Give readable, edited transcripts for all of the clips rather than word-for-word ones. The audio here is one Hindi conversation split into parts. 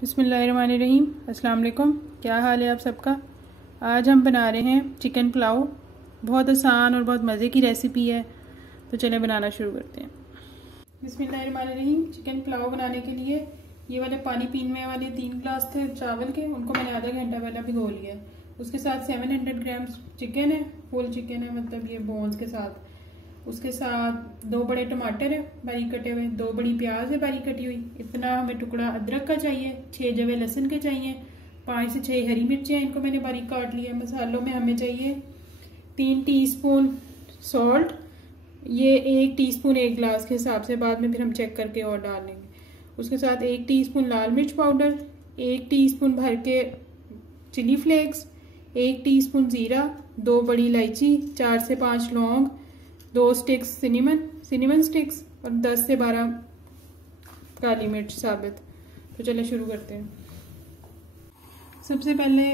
बिस्मिल्लाहिर्रहमानिर्रहीम। अस्सलाम वालेकुम। क्या हाल है आप सबका। आज हम बना रहे हैं चिकन पुलाव। बहुत आसान और बहुत मज़े की रेसिपी है, तो चलें बनाना शुरू करते हैं। बिस्मिल्लाहिर्रहमानिर्रहीम। चिकन पुलाव बनाने के लिए ये वाले पानी पीने वाले 3 गिलास थे चावल के, उनको मैंने आधा घंटा पहले भिगो लिया। उसके साथ 700 ग्राम चिकन है, होल चिकन है, मतलब ये बोन्स के साथ। उसके साथ 2 बड़े टमाटर है बारीक कटे हुए, 2 बड़ी प्याज है बारीक कटी हुई, इतना हमें टुकड़ा अदरक का चाहिए, 6 जवे लहसुन के चाहिए, 5 से 6 हरी मिर्चें हैं, इनको मैंने बारीक काट लिया। मसालों में हमें चाहिए 3 टीस्पून सॉल्ट, ये 1 टीस्पून 1 गिलास के हिसाब से, बाद में फिर हम चेक करके और डाल लेंगे। उसके साथ 1 टीस्पून लाल मिर्च पाउडर, 1 टीस्पून भर के चिली फ्लेक्स, 1 टीस्पून ज़ीरा, 2 बड़ी इलायची, 4 से 5 लौंग, 2 स्टिक्स सिनेमन स्टिक्स और 10 से 12 काली मिर्च साबित। तो चलिए शुरू करते हैं। सबसे पहले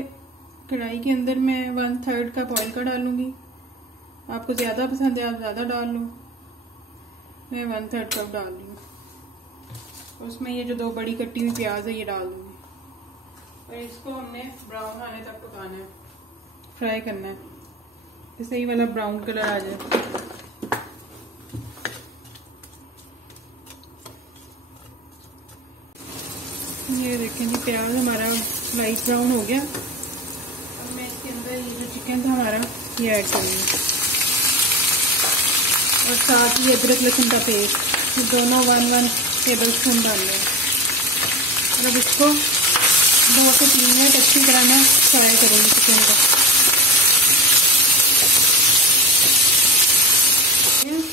कढ़ाई के अंदर मैं 1/3 कप ऑयल का डालूंगी। आपको ज़्यादा पसंद है आप ज़्यादा डाल लो, मैं 1/3 कप डाल रही हूँ। उसमें ये जो 2 बड़ी कटी हुई प्याज है ये डाल दूंगी और इसको हमने ब्राउन आने तक पकाना है, फ्राई करना है, इससे ही वाला ब्राउन कलर आ जाए। ये देखें जी प्याज हमारा लाइट ब्राउन हो गया। अब मैं इसके अंदर ये जो चिकन था हमारा ये ऐड करूँगी और साथ ही अदरक लहसुन का पेस्ट, ये दोनों 1 टेबल स्पून डाल लें। अब इसको 2 से 3 मिनट अच्छी तरह मैं फ्राई करूँगी चिकन का।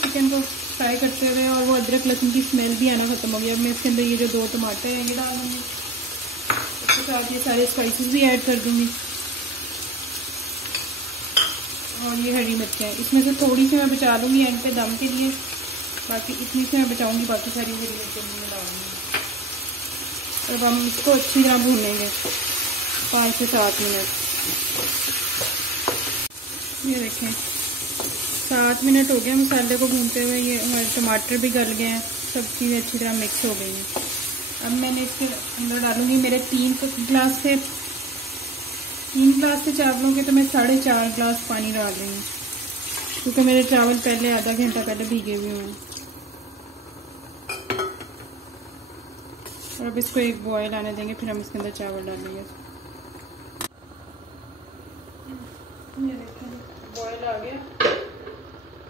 चिकन को फ्राई करते हुए और वो अदरक लहसुन की स्मेल भी आना खत्म हो गया। अब मैं इसके अंदर ये जो 2 टमाटर हैं ये डाल दूँगी, उसके साथ ये सारे स्पाइसेस भी ऐड कर दूँगी और ये हरी मिर्चें हैं, इसमें से थोड़ी सी मैं बचा लूँगी एंड पे दम के लिए, बाकी इतनी सी मैं बचाऊँगी, बाकी सारी हरी मिर्चें मैं डालूँगी। अब हम इसको अच्छी तरह भूनेंगे 5 से 7 मिनट। ये देखें 7 मिनट हो गए मसाले को भूनते हुए, ये हमारे टमाटर भी गल गए हैं, सब चीज़ें अच्छी तरह मिक्स हो गई हैं। अब मैंने इसके अंदर डालूंगी मेरे 3 गिलास से चावलों के, तो मैं 4.5 गिलास पानी डाल रही हूँ, क्योंकि मेरे चावल पहले आधा घंटा पहले भीगे हुए हैं। और अब इसको एक बॉयल आने देंगे, फिर हम इसके अंदर चावल डालेंगे। ये देखिए बॉयल आ गया।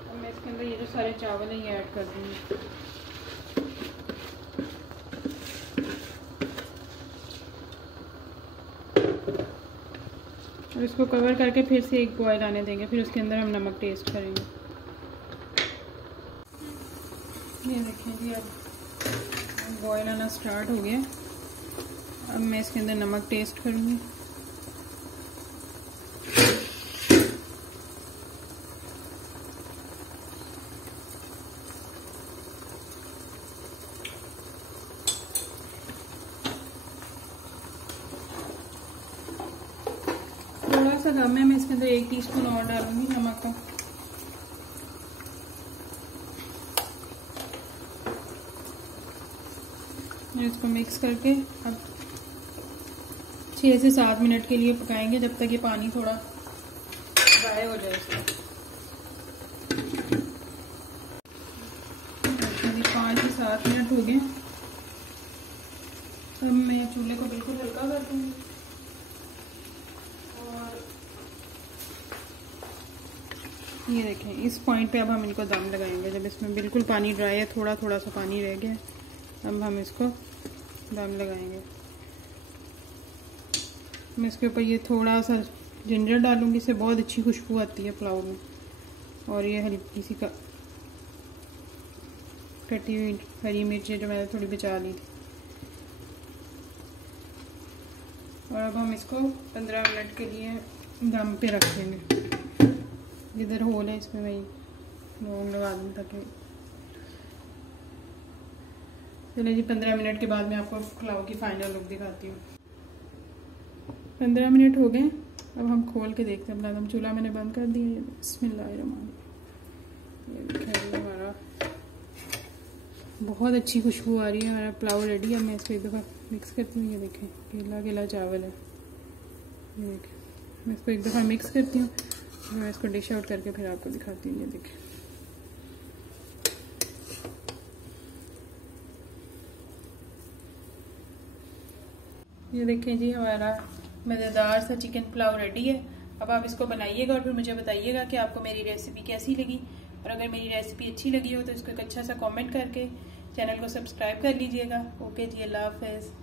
अब मैं इसके अंदर ये जो सारे चावल हैं ये ऐड कर दूँगी। और इसको कवर करके फिर से एक बॉयल आने देंगे, फिर उसके अंदर हम नमक टेस्ट करेंगे। ये देखिए जी अब बॉयल आना स्टार्ट हो गया। अब मैं इसके अंदर नमक टेस्ट करूँगी। थोड़ा सा कम है, मैं इसके अंदर 1 टीस्पून और डालूंगी नमक का। इसको मिक्स करके अब 6 से 7 मिनट के लिए पकाएंगे, जब तक ये पानी थोड़ा ड्राई हो जाए। 5 से 7 मिनट हो गए। अब मैं चूल्हे को बिल्कुल हल्का कर दूंगी और ये देखें इस पॉइंट पे अब हम इनको दम लगाएंगे। जब इसमें बिल्कुल पानी ड्राई है, थोड़ा थोड़ा सा पानी रह गया, अब हम इसको दम लगाएंगे। मैं इसके ऊपर ये थोड़ा सा जिंजर डालूंगी, इससे बहुत अच्छी खुशबू आती है पुलाव में। और ये हल्की सी कटी हुई हरी मिर्ची जो मैंने थोड़ी बचा ली थी। और अब हम इसको 15 मिनट के लिए दम पे रख देंगे। जिधर होल है इसमें वही लौंग लगा दूँ ताकि। चलिए जी 15 मिनट के बाद मैं आपको पुलाव की फाइनल लुक दिखाती हूँ। 15 मिनट हो गए, अब हम खोल के देखते हैं। हम चूल्हा मैंने बंद कर दिया। बिस्मिल्लाहिर्रहमानिर्रहीम। ये देखिए हमारा बहुत अच्छी खुशबू आ रही है। हमारा पुलाव रेडी है। मैं इसको एक दफ़ा मिक्स करती हूँ। ये देखें गीला गीला चावल है। ये देखें, मैं इसको एक दफ़ा मिक्स करती हूँ। मैं इसको डिश आउट करके फिर आपको दिखाती हूँ। ये देखें, ये देखें जी, हमारा मज़ेदार सा चिकन पुलाव रेडी है। अब आप इसको बनाइएगा और फिर मुझे बताइएगा कि आपको मेरी रेसिपी कैसी लगी। और अगर मेरी रेसिपी अच्छी लगी हो तो इसको एक अच्छा सा कमेंट करके चैनल को सब्सक्राइब कर लीजिएगा। ओके जी, अल्लाह हाफ़िज़।